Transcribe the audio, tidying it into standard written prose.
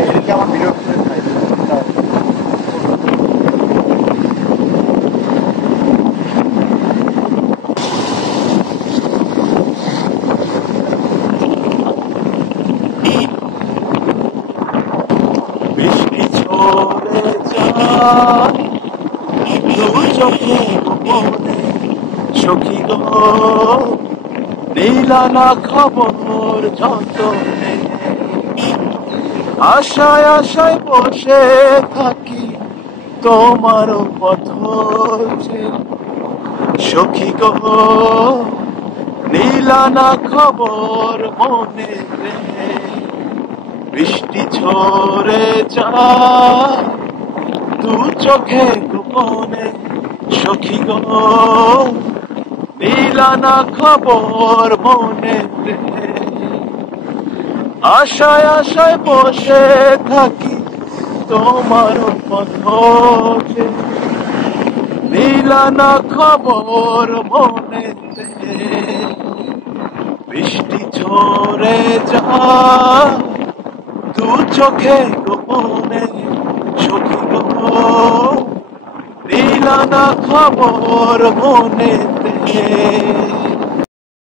এদিকে আমার ভিডিও বৃষ্টি ঝরে যায় দু চোখে গোপনে সখী গো দিলা না খবর যতনে আশায় আশায় বসে থাকি তোমার পথ সখী গো নীলা না খবর মনে রে বৃষ্টি ঝরে যায় দু চোখে গোপনে সখী গো নীলা না খবর মনে রে আশায় আশায় বসে থাকি তোমার পথ নীলা না খবর মনে বৃষ্টি ঝরে যায় দু চোখে গোপনে সখী গো নীলা না খবর মনে